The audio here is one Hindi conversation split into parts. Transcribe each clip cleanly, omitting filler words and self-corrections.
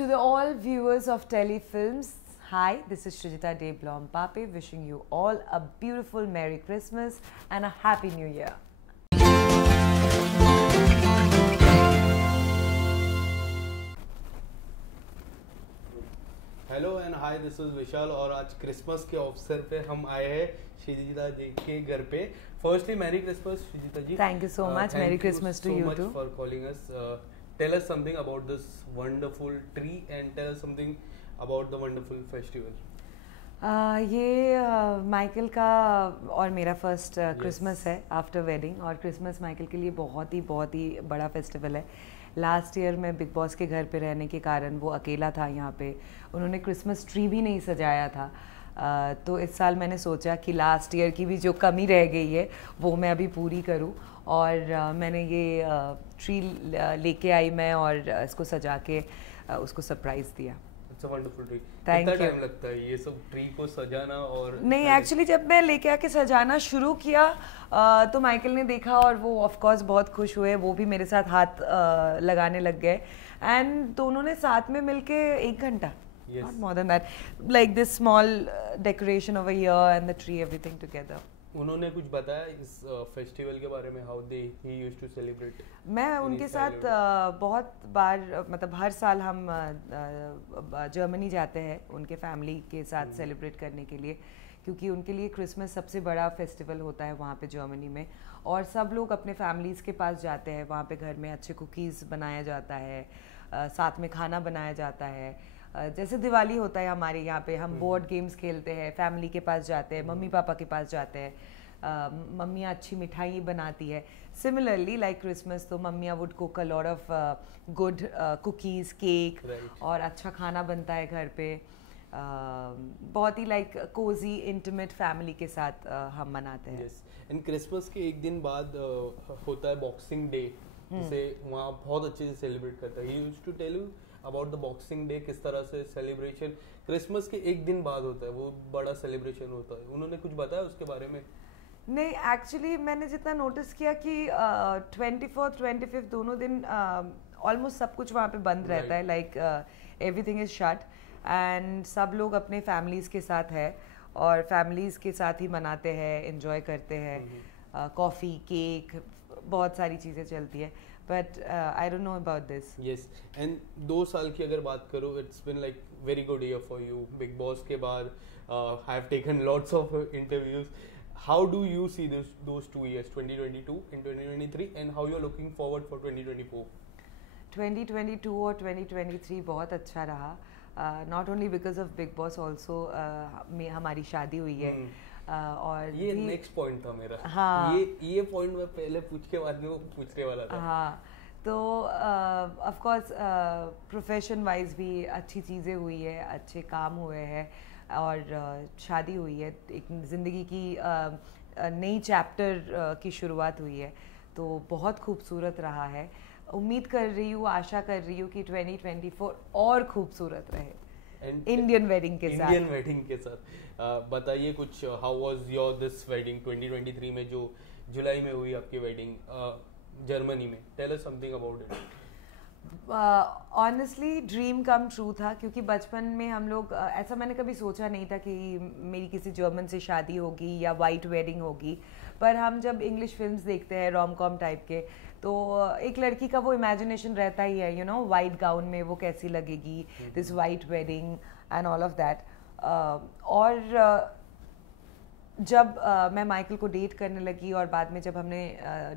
To the all viewers of Telefilms, hi, this is Srijita De Blom Pape wishing you all a beautiful Merry Christmas and a Happy New Year. Hello and hi, this is Vishal और आज क्रिसमस के अवसर पे हम आए हैं श्रीजिता जी के घर पे. Firstly merry Christmas Shrijita ji. Thank you so much. Merry Christmas to you too. Thank you so much for calling us. Tell us something about this wonderful tree and tell us something about the wonderful festival. ये माइकल का और मेरा फर्स्ट क्रिसमस है आफ्टर वेडिंग. और क्रिसमस माइकल के लिए बहुत ही बड़ा फेस्टिवल है. लास्ट ईयर मैं बिग बॉस के घर पे रहने के कारण वो अकेला था यहाँ पे. उन्होंने क्रिसमस ट्री भी नहीं सजाया था. तो इस साल मैंने सोचा कि लास्ट ईयर की भी जो कमी रह गई है वो मैं अभी पूरी करूँ. और मैंने ये ट्री लेके आई मैं और इसको सजा के उसको सरप्राइज़ दिया. It's a wonderful tree. Thank कितना you. टाइम लगता है ये सब ट्री को सजाना? और नहीं, एक्चुअली जब मैं लेके आके सजाना शुरू किया तो माइकल ने देखा और वो ऑफ कोर्स बहुत खुश हुए. वो भी मेरे साथ हाथ लगाने लग गए एंड दोनों ने साथ में मिलके 1 घंटा, not more than that, like this small decoration over here and the tree, everything together. उन्होंने कुछ बताया इस फेस्टिवल के बारे में? How they he used to celebrate? मैं उनके साथ बहुत बार, मतलब हर साल हम जर्मनी जाते हैं उनके फैमिली के साथ सेलिब्रेट करने के लिए, क्योंकि उनके लिए क्रिसमस सबसे बड़ा फेस्टिवल होता है वहाँ पे जर्मनी में. और सब लोग अपने फैमिलीज़ के पास जाते हैं. वहाँ पे घर में अच्छे कुकीज़ बनाया जाता है, साथ में खाना बनाया जाता है. जैसे दिवाली होता है हमारे यहाँ पे, हम बोर्ड गेम्स खेलते हैं, फैमिली के पास जाते हैं, मम्मी पापा के पास जाते हैं. मम्मियाँ अच्छी मिठाई बनाती है. सिमिलरली लाइक क्रिसमस तो मम्मियाँ would cook a lot of good cookies, cake, और अच्छा खाना बनता है घर पे. बहुत ही लाइक कोजी इंटीमेट फैमिली के साथ हम मनाते हैं. एंड क्रिसमस के एक दिन बाद होता है बॉक्सिंग डे, जिसे वहाँ बहुत अच्छे से सेलिब्रेट करता है. He used to tell you about the Boxing Day, किस तरह से सेलिब्रेशन क्रिसमस के एक दिन बाद होता है, वो बड़ा सेलिब्रेशन होता है. उन्होंने कुछ बताया उसके बारे में? नहीं, एक्चुअली मैंने जितना नोटिस किया कि 24th 25th दोनों दिन ऑलमोस्ट सब कुछ वहाँ पे बंद रहता है. Like everything is shut and सब लोग अपने फैमिलीज़ के साथ है और फैमिलीज़ के साथ ही मनाते हैं, एंजॉय करते हैं. कॉफ़ी, केक, बहुत सारी चीज़ें चलती है. But I don't know about this. Yes, and 2 साल की अगर बात करो, it's been like very good year for you. Big Boss के बाद I have taken lots of interviews. How do you see those 2 years, 2022 and 2023, and how you're looking forward for 2024? 2022 और 2023 बहुत अच्छा रहा. Not only because of Big Boss, also हमारी शादी हुई है. और ये नेक्स्ट पॉइंट था मेरा. हाँ, ये पॉइंट मैं पहले पूछ के बाद में वो पूछने वाला था. हाँ, तो ऑफ कोर्स प्रोफेशन वाइज भी अच्छी चीज़ें हुई है, अच्छे काम हुए हैं और शादी हुई है. एक ज़िंदगी की नई चैप्टर की शुरुआत हुई है. तो बहुत खूबसूरत रहा है. उम्मीद कर रही हूँ, आशा कर रही हूँ कि 2024 और खूबसूरत रहे इंडियन वेडिंग के साथ. इंडियन वेडिंग के साथ बताइए कुछ. How was your this wedding 2023 में, जो जुलाई में हुई आपकी वेडिंग जर्मनी में? Tell us something about it. Honestly dream come true था, क्योंकि बचपन में हम लोग ऐसा मैंने कभी सोचा नहीं था कि मेरी किसी जर्मन से शादी होगी या वाइट वेडिंग होगी. पर हम जब इंग्लिश फिल्म्स देखते हैं रोम कॉम टाइप के, तो एक लड़की का वो इमेजिनेशन रहता ही है, यू नो, वाइट गाउन में वो कैसी लगेगी, this white wedding and all of that. और जब मैं माइकल को डेट करने लगी और बाद में जब हमने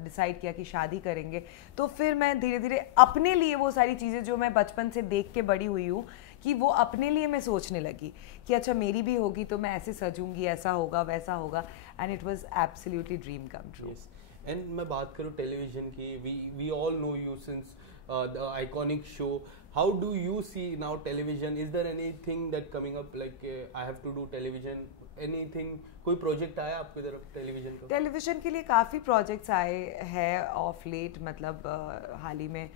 डिसाइड किया कि शादी करेंगे, तो फिर मैं धीरे धीरे अपने लिए वो सारी चीज़ें जो मैं बचपन से देख के बड़ी हुई हूँ, कि वो अपने लिए मैं सोचने लगी कि अच्छा मेरी भी होगी तो मैं ऐसे सजूंगी, ऐसा होगा वैसा होगा. And it was absolutely dream come true. And मैं बात करूँ टेलीविजन की, we all know you since the iconic show. How do you see now television? Is there anything that coming up, like I have to do television? Anything, कोई प्रोजेक्ट आया आपकी तरफ टेलीविजन का? टेलीविजन के लिए काफ़ी प्रोजेक्ट्स आए हैं ऑफ लेट, मतलब हाल ही में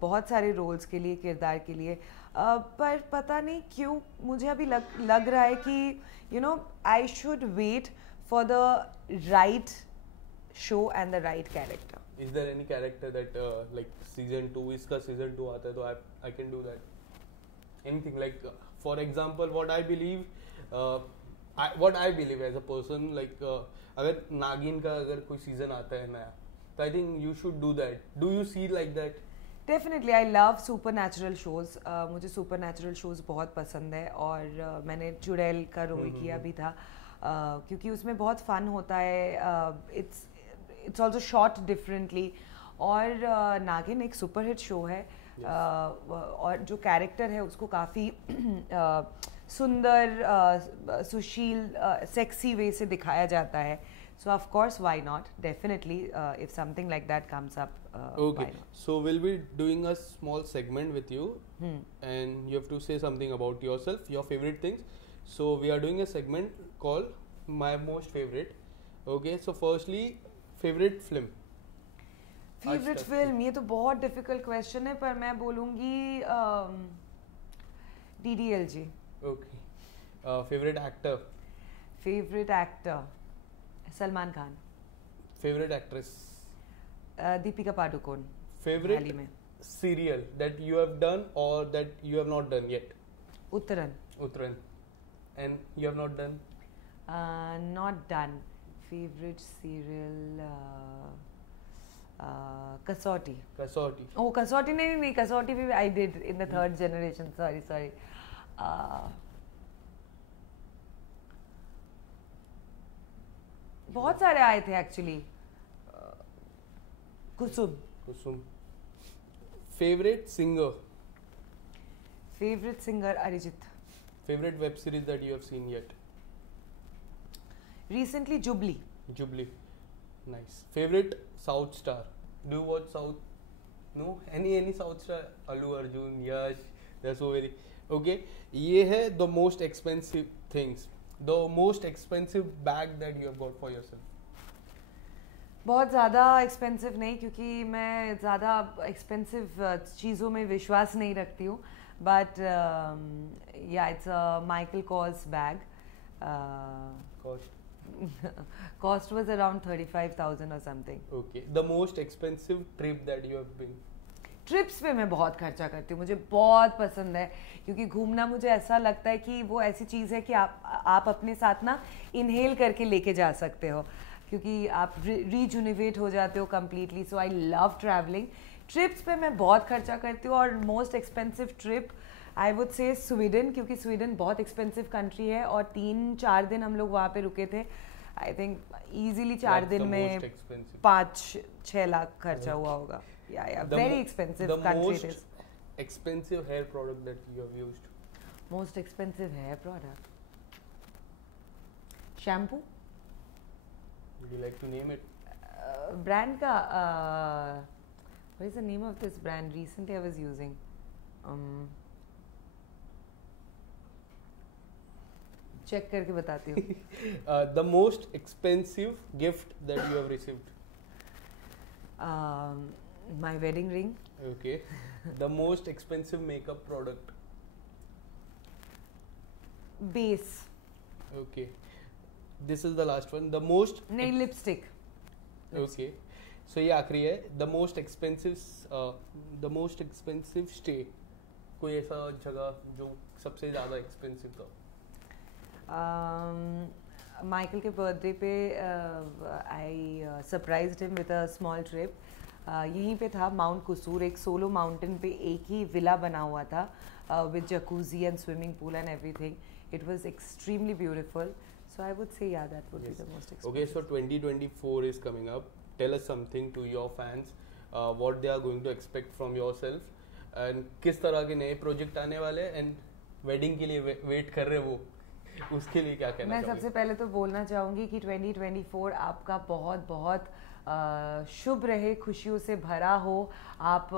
बहुत सारे रोल्स के लिए, किरदार के लिए. पर पता नहीं क्यों मुझे अभी लग रहा है कि you know I should wait for the right show and the right character. Is there any character that like season 2, इसका season 2 आता है तो I can do that? anything like for example what I believe what I believe as a person like अगर नागिन का अगर कोई सीजन आता है नया तो I think you should do that. Do you see like that? Definitely I love super natural shows. मुझे सुपर नेचुरल शोज़ बहुत पसंद है और मैंने चुड़ैल का रोल किया भी था क्योंकि उसमें बहुत फ़न होता है. इट्स ऑल्सो शॉट डिफरेंटली और नागिन एक सुपर हिट शो है. और जो कैरेक्टर है उसको काफ़ी सुंदर सुशील सेक्सी वे से दिखाया जाता है. So of course, why not? Definitely, if something like that comes up, okay. Why not? So we'll be doing a small segment with you, and you have to say something about yourself, your favorite things. So we are doing a segment called My Most Favorite. Okay. So firstly, favorite film. Favorite film? ये तो बहुत difficult question है पर मैं बोलूँगी DDLJ. Okay. Favorite actor. Favorite actor. Salman Khan. Favorite actress. Deepika Padukone. Favorite serial that you have done or that you have not done yet. Uttaran. Uttaran. And you have not done? Not done. Favorite serial. Kasauti. Kasauti. Oh, Kasauti नहीं Kasauti भी I did in the third generation. Sorry. बहुत सारे आए थे actually. Kusum. Favourite singer Arijit. Favourite web series that you have seen yet? Recently Jubilee. Nice. Favourite south star. Do you watch south? No? Any south star? Allu Arjun, Yash, they are so very. Okay. ये है the most expensive things. The most expensive bag that you have got for yourself? बहुत ज़्यादा एक्सपेंसिव नहीं क्योंकि मैं ज़्यादा एक्सपेंसिव चीज़ों में विश्वास नहीं रखती हूँ. But yeah it's a Michael Kors bag. Cost was around 35,000 or something. Okay. The most expensive trip that you have been? Trips पे मैं बहुत खर्चा करती हूँ. मुझे बहुत पसंद है क्योंकि घूमना मुझे ऐसा लगता है कि वो ऐसी चीज़ है कि आप अपने साथ ना इनहेल करके लेके जा सकते हो क्योंकि आप रीजुनिवेट हो जाते हो completely. So I love travelling. Trips पे मैं बहुत खर्चा करती हूँ और most expensive trip I would से स्वीडन क्योंकि स्वीडन बहुत एक्सपेंसिव कंट्री है और 3-4 दिन हम लोग वहाँ पे रुके थे. आई थिंक ईजिली 4 दिन में 5-6 लाख खर्चा हुआ होगा. Yeah, very expensive country it is. Expensive hair product that you have used? Most expensive hair product? Shampoo? Would you like to name it? Brand ka, what is the name of this brand? Recently I was using. Check करके बताती हूँ. The most expensive gift that you have received? My wedding ring. Okay. The most expensive makeup product? Base. Okay. This is the last one. The most. नहीं lipstick. Okay. So ये आखिरी है. The most expensive stay. कोई ऐसा जगह जो सबसे ज़्यादा expensive था? माइकल के बर्थडे पे I surprised him with a small trip. यहीं पे था माउंट कुसूर. एक सोलो माउंटेन पे एक ही विला बना हुआ था with jacuzzi and swimming pool and everything. It was extremely beautiful. So I would say yeah that would be the most expensive. Okay. So 2024 is coming up. Tell us something to your fans. What they are going to expect from yourself and किस तरह के नए प्रोजेक्ट आने वाले एंड वेडिंग के लिए वेट कर रहे वो उसके लिए क्या कहना मैं सबसे पहले तो बोलना चाहूँगी कि 2024 आपका बहुत बहुत शुभ रहे, खुशियों से भरा हो. आप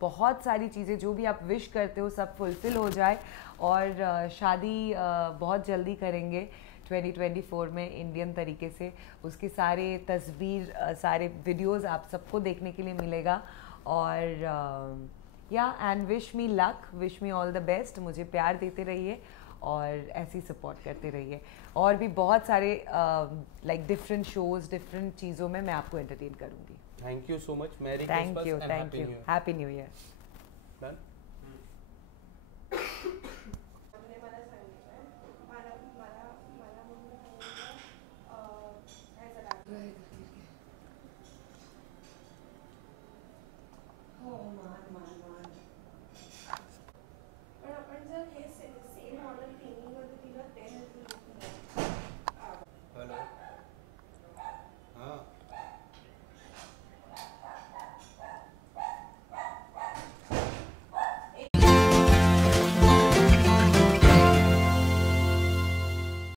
बहुत सारी चीज़ें जो भी आप विश करते हो सब फुलफिल हो जाए और शादी बहुत जल्दी करेंगे 2024 में इंडियन तरीके से. उसके सारे तस्वीर सारे वीडियोस आप सबको देखने के लिए मिलेगा. और या and wish me luck, wish me all the best. मुझे प्यार देते रहिए और ऐसे ही सपोर्ट करते रहिए. और भी बहुत सारे लाइक डिफरेंट शोज डिफरेंट चीज़ों में मैं आपको एंटरटेन करूँगी. Thank you so much. Merry Christmas and happy new year. Happy new year. Done.